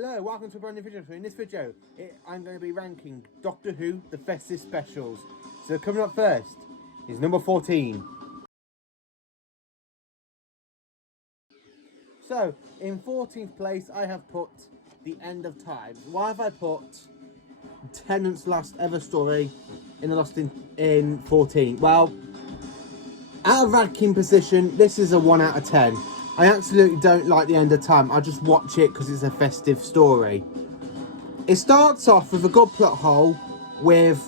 Hello, welcome to a brand new video. In this video, I'm going to be ranking Doctor Who, the festive specials. So coming up first is number 14. So, in 14th place, I have put The End of Time. Why have I put Tennant's Last Ever Story in 14? Well, out of ranking position, this is a 1 out of 10. I absolutely don't like The End of Time. I just watch it because it's a festive story. It starts off with a good plot hole with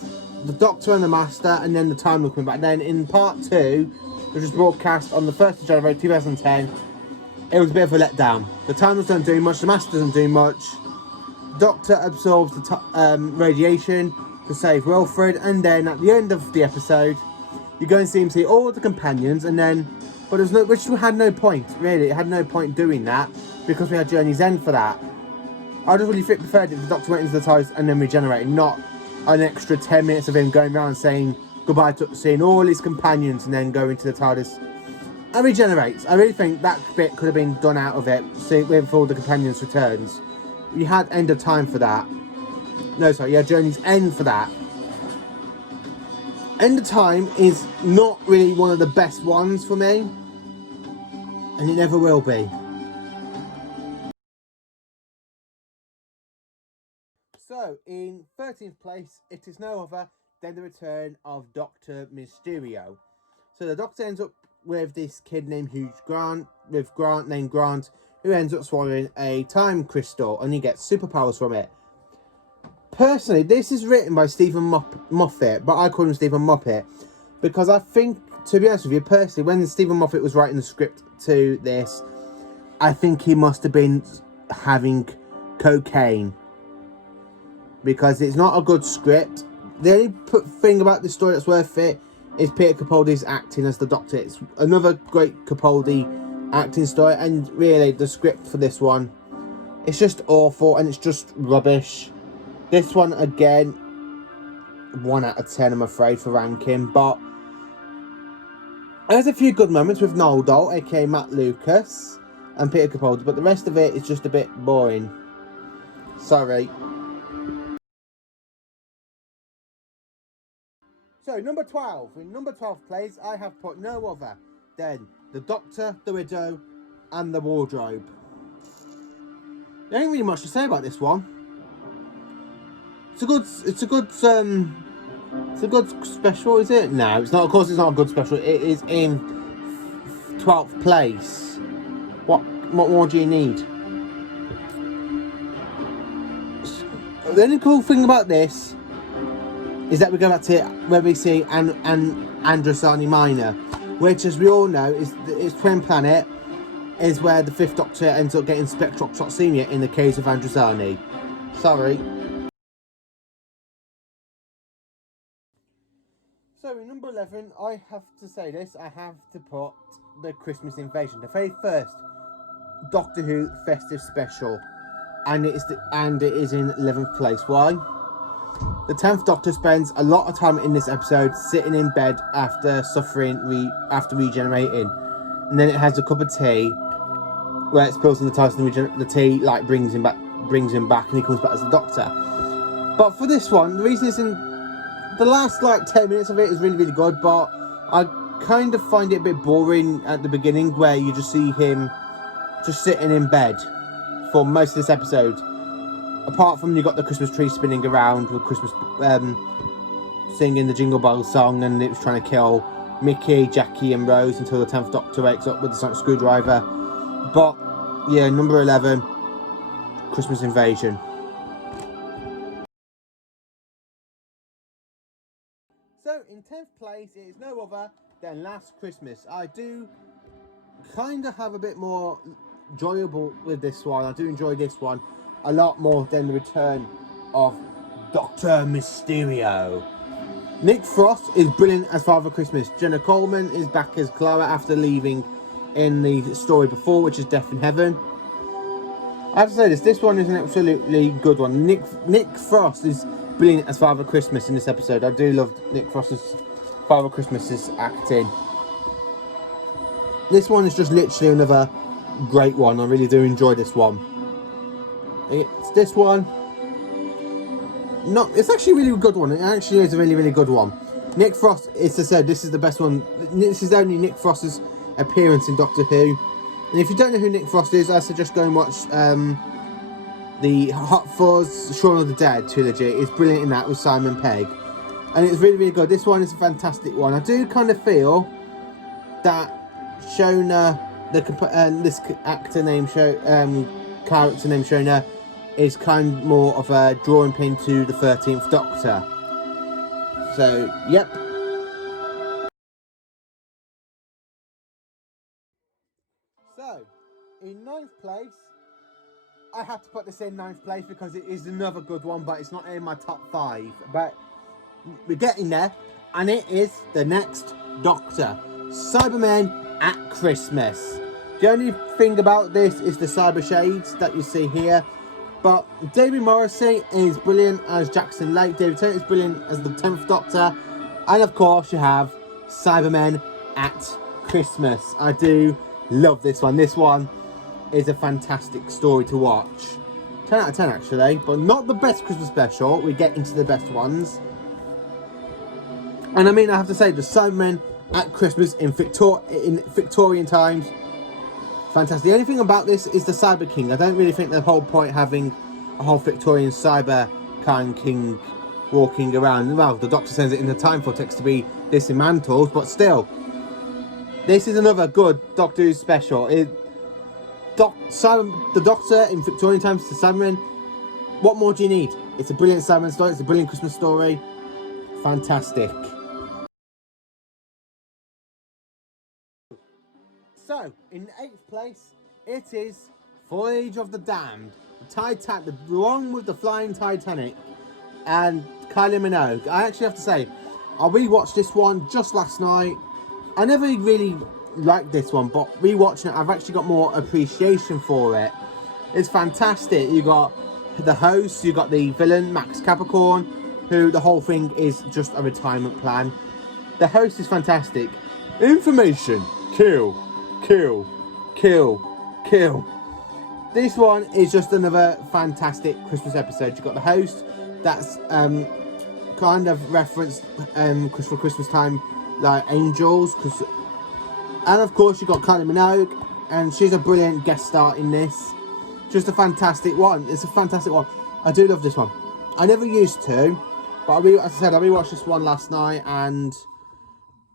the Doctor and the Master, and then the Time Lord coming back. Then in part 2, which was broadcast on the 1st of January 2010, it was a bit of a letdown. The Time Lords don't do much, the Master doesn't do much. Doctor absorbs the radiation to save Wilfred, and then at the end of the episode, you go and see all the companions, and then, but there's no, which had no point, really. It had no point doing that, because we had Journey's End for that. I just really preferred if the Doctor went into the TARDIS and then regenerated, not an extra 10 minutes of him going around saying goodbye to seeing all his companions and then going to the TARDIS and regenerates. I really think that bit could have been done out of it, see, with all the companions' returns. You had End of Time for that. No, sorry, you had Journey's End for that. End of Time is not really one of the best ones for me, and it never will be. So, in 13th place, it is no other than the return of Dr Mysterio. So the Doctor ends up with this kid named Grant, who ends up swallowing a time crystal, and he gets superpowers from it. Personally, this is written by Stephen Moffat, but I call him Stephen Moffat because I think, to be honest with you, personally, when Stephen Moffat was writing the script to this, I think he must have been having cocaine, because it's not a good script. The only thing about this story that's worth it is Peter Capaldi's acting as the Doctor. It's another great Capaldi acting story, and really the script for this one, it's just awful and it's just rubbish. This one, again, 1 out of 10, I'm afraid, for ranking. But there's a few good moments with Noel Dole, aka Matt Lucas, and Peter Capaldi, but the rest of it is just a bit boring. Sorry. So, number 12. In number 12th place, I have put no other than the Doctor, the Widow, and the Wardrobe. There ain't really much to say about this one. It's a good special, is it? No, it's not. Of course, it's not a good special. It is in 12th place. What more do you need? The only cool thing about this is that we go back to where we see Androsani Minor, which, as we all know, is Twin Planet, is where the 5th Doctor ends up getting spectrotoxemia in the case of Androsani. Sorry. So in number 11, I have to say this, I have to put the Christmas Invasion, the very first Doctor Who festive special, and it is in 11th place. Why? The 10th Doctor spends a lot of time in this episode sitting in bed after after regenerating, and then it has a cup of tea where it spills in the TARDIS, and the tea like brings him back, and he comes back as the Doctor. But for this one, the reason it's in the last like 10 minutes of it is really, really good, but I kind of find it a bit boring at the beginning, where you just see him just sitting in bed for most of this episode. Apart from you got the Christmas tree spinning around with Christmas, singing the Jingle Bells song, and it was trying to kill Mickey, Jackie and Rose until the 10th Doctor wakes up with the sonic screwdriver. But yeah, number 11, Christmas Invasion. So in 10th place, it is no other than Last Christmas. I do kind of have a bit more enjoyable with this one. I do enjoy this one a lot more than the return of Dr Mysterio. Nick Frost is brilliant as Father Christmas. Jenna Coleman is back as Clara after leaving in the story before, which is Death in Heaven. I have to say this one is an absolutely good one. Nick Frost is brilliant as Father Christmas in this episode. I do love Nick Frost's Father Christmas's acting. This one is just literally another great one. I really do enjoy this one. It's this one. It's actually a really good one. It actually is a really, really good one. Nick Frost, as I said, this is the best one. This is only Nick Frost's appearance in Doctor Who. And if you don't know who Nick Frost is, I suggest go and watch the Hot Fuzz Shaun of the Dead trilogy. It's brilliant in that with Simon Pegg. And it's really, really good. This one is a fantastic one. I do kind of feel that Shona, this actor named character named Shona, is kind more of a drawing pin to the 13th Doctor. So, yep. So, in 9th place, I have to put this in 9th place because it is another good one, but it's not in my top 5. But we're getting there, and it is the next Doctor, Cyberman at Christmas. The only thing about this is the cyber shades that you see here. But David Morrissey is brilliant as Jackson Lake. David Tennant is brilliant as the 10th Doctor. And of course you have Cybermen at Christmas. I do love this one. This one is a fantastic story to watch. 10 out of 10 actually, but not the best Christmas special. We get into the best ones. And I mean, I have to say, the Cybermen at Christmas in Victorian times, fantastic. The only thing about this is the Cyber King. I don't really think the whole point having a whole Victorian cyber kind king walking around. Well, the Doctor sends it in the time vortex to be dismantled, but still, this is another good Doctor Who special. The Doctor in Victorian times to Cybermen. What more do you need? It's a brilliant Cyberman story. It's a brilliant Christmas story. Fantastic. So, in 8th place, it is Voyage of the Damned. The one with the flying Titanic and Kylie Minogue. I actually have to say, I rewatched this one just last night. I never really liked this one, but rewatching it, I've actually got more appreciation for it. It's fantastic. You got the host, you got the villain, Max Capricorn, who the whole thing is just a retirement plan. The host is fantastic. Information. Kill. Kill. Kill. Kill. This one is just another fantastic Christmas episode. You've got the host, that's kind of referenced for Christmas time, like angels. And of course, you've got Kylie Minogue, and she's a brilliant guest star in this. Just a fantastic one. It's a fantastic one. I do love this one. I never used to, but as I said, I rewatched this one last night, and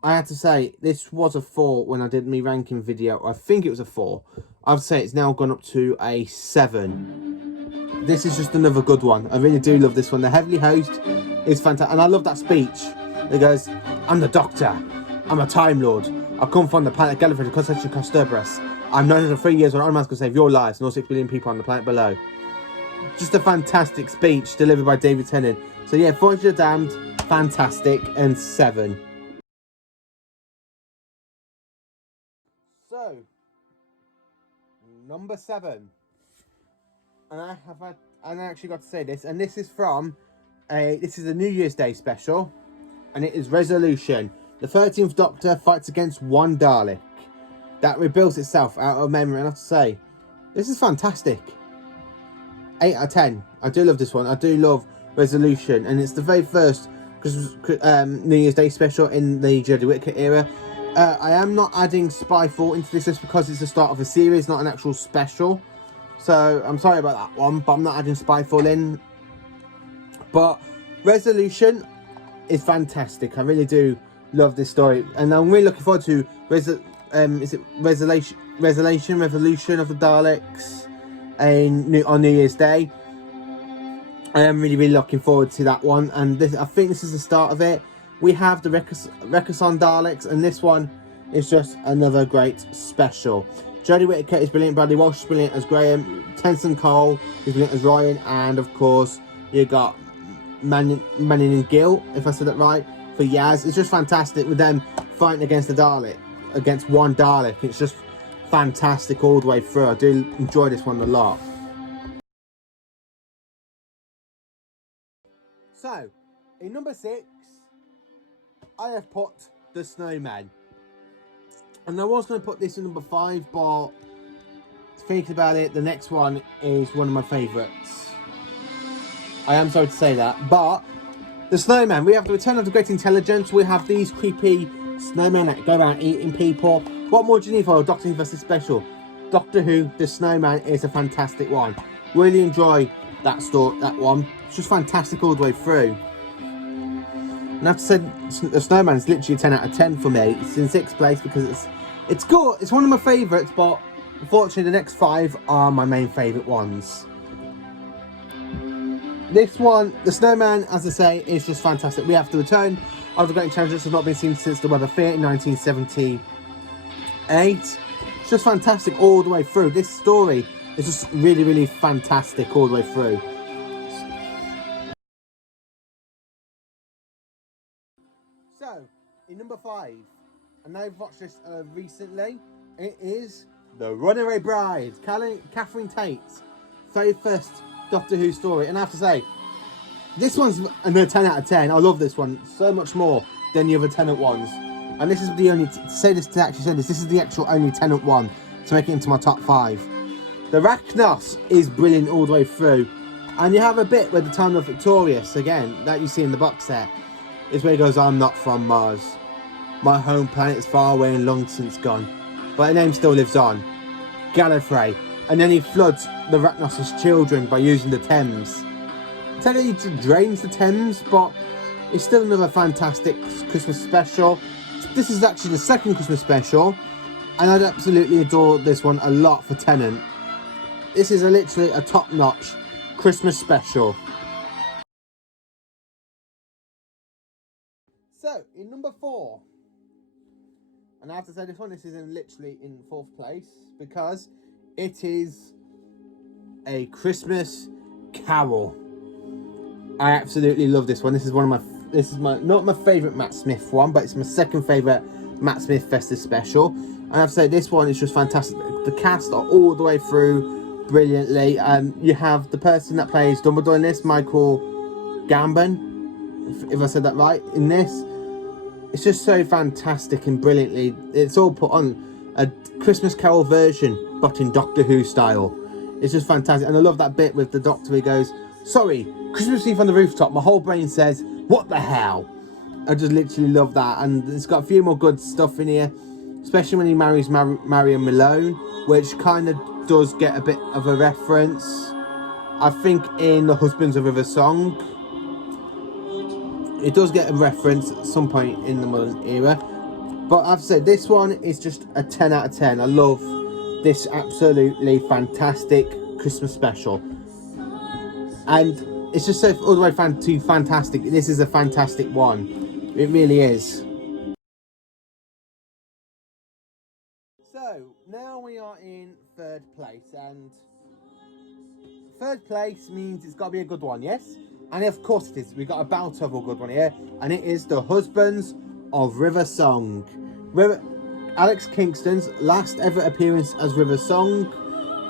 I had to say, this was a 4 when I did my ranking video. I think it was a 4. I'd say it's now gone up to a 7. This is just another good one. I really do love this one. The Heavenly Host is fantastic. And I love that speech. It goes, I'm the Doctor. I'm a Time Lord. I come from the planet Gallifrey to Constellation Cerberus. I'm known for 3 years when Iron Man's going to save your lives and all 6 billion people on the planet below. Just a fantastic speech delivered by David Tennant. So yeah, Voyage of the Damned, fantastic, and 7. So, number 7, and I actually got to say this, and this is from this is a New Year's Day special, and it is Resolution. The 13th Doctor fights against one Dalek that rebuilds itself out of memory, and I have to say, this is fantastic. 8 out of 10. I do love this one. I do love Resolution, and it's the very first New Year's Day special in the Jodie Whittaker era. I am not adding Spyfall into this just because it's the start of a series, not an actual special. So, I'm sorry about that one, but I'm not adding Spyfall in. But Resolution is fantastic. I really do love this story. And I'm really looking forward to Revolution of the Daleks on New Year's Day. I am really, really looking forward to that one. And I think this is the start of it. We have the Recon Daleks, and this one is just another great special. Jodie Whittaker is brilliant, Bradley Walsh is brilliant as Graham, Tenson Cole is brilliant as Ryan, and of course you got Manning and Gill, if I said that right, for Yaz. It's just fantastic with them fighting against the Dalek, against one Dalek. It's just fantastic all the way through. I do enjoy this one a lot. So, in number 6, I have put the Snowman. And I was going to put this in number 5, but thinking about it, the next one is one of my favourites. I am sorry to say that, but the Snowman. We have the return of the great intelligence. We have these creepy snowmen that go around eating people. What more do you need for a Doctor Who festive special? Doctor Who, the Snowman is a fantastic one. Really enjoy that one. It's just fantastic all the way through. And I have to say, the Snowman is literally a 10 out of 10 for me. It's in 6th place because it's good. It's one of my favourites, but unfortunately the next 5 are my main favourite ones. This one, the Snowman, as I say, is just fantastic. We have the return of the great intelligence has not been seen since the Web of Fear in 1978. It's just fantastic all the way through. This story is just really, really fantastic all the way through. So, in number 5, and I've watched this recently, it is The Runaway Bride, Catherine Tate's very first Doctor Who story. And I have to say, this one's another 10 out of 10. I love this one so much more than the other Tennant ones. And this is the only, this is the actual only Tennant one to make it into my top 5. The Rachnos is brilliant all the way through. And you have a bit where the time of Victorious, again, that you see in the box set, is where he goes, I'm not from Mars. My home planet is far away and long since gone. But her name still lives on. Gallifrey. And then he floods the Rachnos' children by using the Thames. Technically he drains the Thames, but it's still another fantastic Christmas special. This is actually the second Christmas special, and I'd absolutely adore this one a lot for Tennant. This is literally a top-notch Christmas special. So, in number 4, and I have to say this is literally in 4th place, because it is a Christmas Carol. I absolutely love this one. This is not my favourite Matt Smith one, but it's my second favourite Matt Smith festive special. And I have to say this one is just fantastic. The cast are all the way through brilliantly. You have the person that plays Dumbledore in this, Michael Gambon, if I said that right, in this. It's just so fantastic and brilliantly. It's all put on a Christmas Carol version, but in Doctor Who style. It's just fantastic. And I love that bit with the Doctor. He goes, sorry, Christmas Eve on the rooftop. My whole brain says, what the hell? I just literally love that. And it's got a few more good stuff in here, especially when he marries Marion Malone, which kind of does get a bit of a reference, I think, in The Husbands of River Song. It does get a reference at some point in the modern era. But I have to say, this one is just a 10 out of 10. I love this absolutely fantastic Christmas special. And it's just so all the way fantastic. This is a fantastic one. It really is. So, now we are in 3rd place. And 3rd place means it's got to be a good one, yes? And of course it is. We've got a bout of a good one here. And it is The Husbands of River Song. Alex Kingston's last ever appearance as River Song.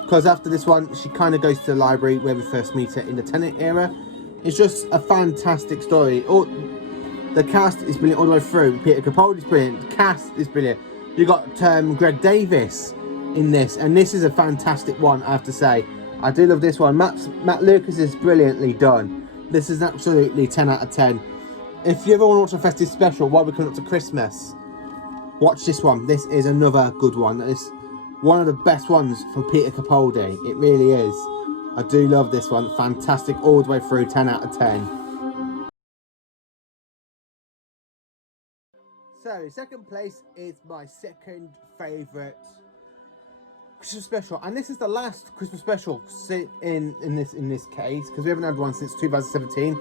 Because after this one, she kind of goes to the library where we first meet her in the Tennant era. It's just a fantastic story. The cast is brilliant all the way through. Peter Capaldi's brilliant. The cast is brilliant. You got Greg Davis in this, and this is a fantastic one, I have to say. I do love this one. Matt Lucas is brilliantly done. This is absolutely 10 out of 10. If you ever want to watch a festive special while we're coming up to Christmas, watch this one. This is another good one. It's one of the best ones from Peter Capaldi. It really is. I do love this one. Fantastic all the way through. 10 out of 10. So, 2nd place is my second favourite Christmas special, and this is the last Christmas special in this case, because we haven't had one since 2017,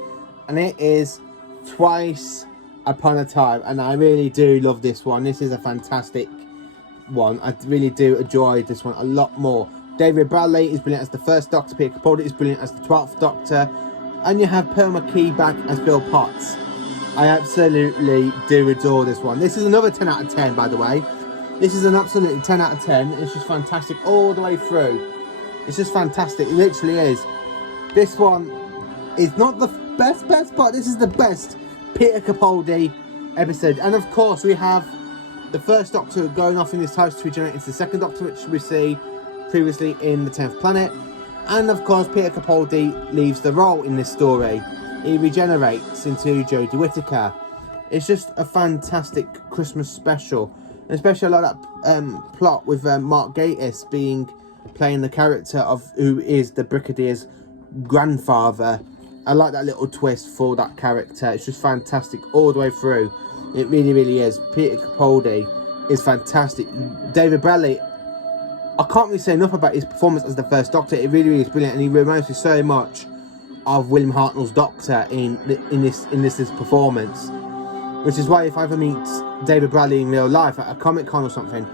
and it is Twice Upon a Time, and I really do love this one. This is a fantastic one. I really do enjoy this one a lot more. David Bradley is brilliant as the 1st Doctor. Peter Capaldi is brilliant as the 12th Doctor, and you have Pearl McKee back as Bill Potts. I absolutely do adore this one. This is another 10 out of 10, by the way. This is an absolutely 10 out of 10. It's just fantastic all the way through. It's just fantastic. It literally is. This one is not the best, but this is the best Peter Capaldi episode. And of course, we have the 1st Doctor going off in his time to regenerate into the 2nd Doctor, which we see previously in The 10th Planet. And of course, Peter Capaldi leaves the role in this story. He regenerates into Jodie Whittaker. It's just a fantastic Christmas special. And especially I like that plot with Mark Gatiss playing the character of who is the Brigadier's grandfather. I like that little twist for that character. It's just fantastic all the way through. It really, really is. Peter Capaldi is fantastic. David Bradley, I can't really say enough about his performance as the first Doctor. It really, really is brilliant, and he reminds me so much of William Hartnell's Doctor in this performance. Which is why if I ever meet David Bradley in real life at a Comic Con or something,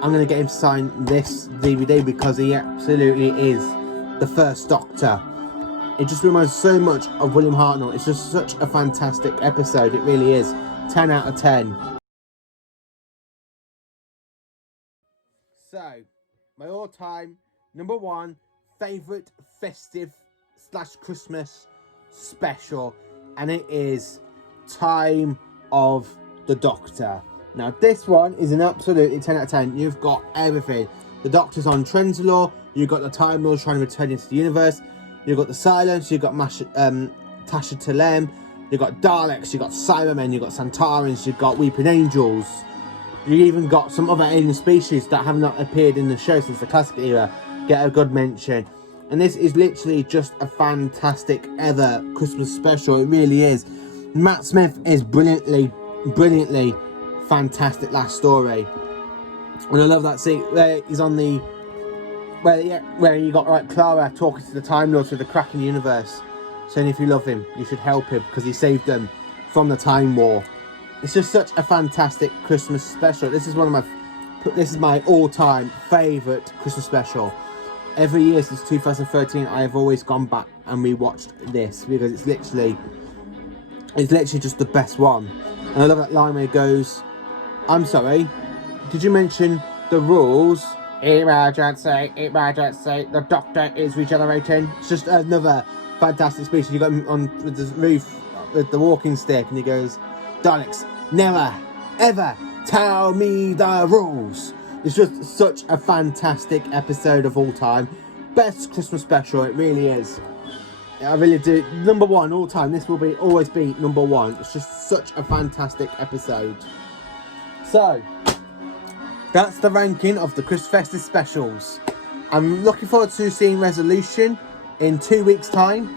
I'm going to get him to sign this DVD because he absolutely is the first Doctor. It just reminds so much of William Hartnell. It's just such a fantastic episode. It really is. 10 out of 10. So, my all-time #1 favourite festive / Christmas special, and it is Time of the Doctor. Now, this one is an absolutely 10 out of 10. You've got everything. The Doctor's on Trenzalore. You've got the Time Lords trying to return into the universe. You've got the Silence. You've got Tasha Telem. You've got Daleks. You've got Cybermen. You've got Santarans. You've got Weeping Angels. You've even got some other alien species that have not appeared in the show since the classic era. Get a good mention. And this is literally just a fantastic ever Christmas special. It really is. Matt Smith is brilliantly fantastic last story. And I love that scene where he's on the... Where you got Clara talking to the Time Lords through the crack in the universe, saying if you love him, you should help him because he saved them from the Time War. It's just such a fantastic Christmas special. This is my all-time favourite Christmas special. Every year since 2013, I have always gone back and rewatched this because it's literally just the best one. And I love that line where it goes, "I'm sorry, did you mention the rules? Emergency, emergency, the Doctor is regenerating." It's just another fantastic speech. You got him on with the roof with the walking stick and he goes, "Daleks, never, ever tell me the rules." It's just such a fantastic episode of all time. Best Christmas special, it really is. I really do. #1 all time. This will always be #1. It's just such a fantastic episode. So, that's the ranking of the Christmas festive specials. I'm looking forward to seeing Resolution in 2 weeks' time.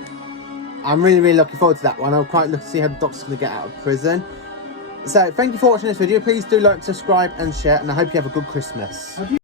I'm really, really looking forward to that one. I'm quite looking to see how the Doctor's going to get out of prison. So, thank you for watching this video. Please do like, subscribe and share, and I hope you have a good Christmas.